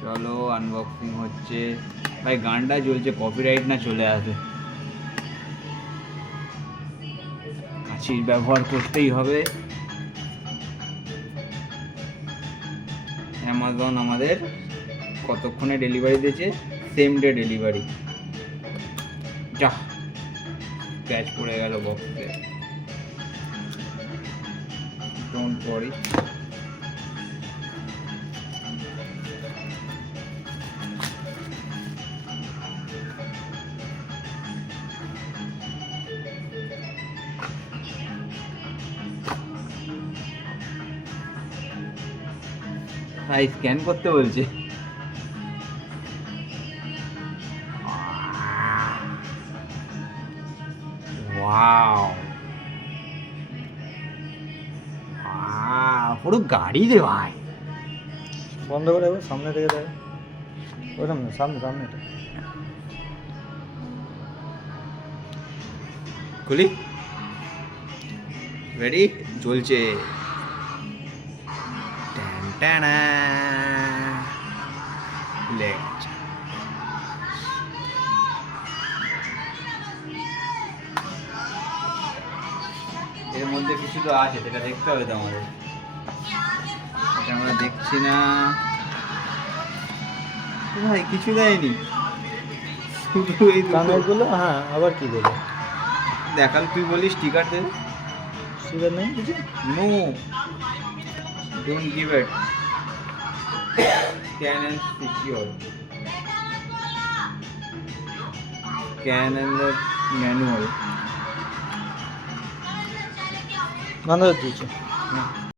চলো আনবক্সিং হচ্ছে। ভাই গানটা চলছে, কপিরাইট না চলে আসে। কাঁচির ব্যবহার করতেই হবে। অ্যামাজন আমাদের কতক্ষণে ডেলিভারি দিয়েছে? Same day delivery. যা স্ক্র্যাচ পড়ে গেল বক্সে। Don't worry. ভাই স্ক্যান করতে বলছে। ওয়াও, পুরো গাড়ি রে ভাই। বন্ধ করে দেবো, সামনে থেকে দেবে। ওরকম না, সামনে সামনে এটা। খুলি। রেডি? চলছে। টানা লেট। এর মধ্যে কিছু তো আছে, সেটা দেখতে হবে তো আমাদের। এটা আমরা দেখছি না ভাই, কিছু দেয়নি, শুধু এই দুটো। কানেরগুলো, হ্যাঁ, আবার কি দেবে? দেখাল, তুই বলিস স্টিকার দেবে। স্টিকার নেই কিছু? No, don't give it. Scan and secure. Scan and the manual. বন্ধ করে দিয়েছে। হুম।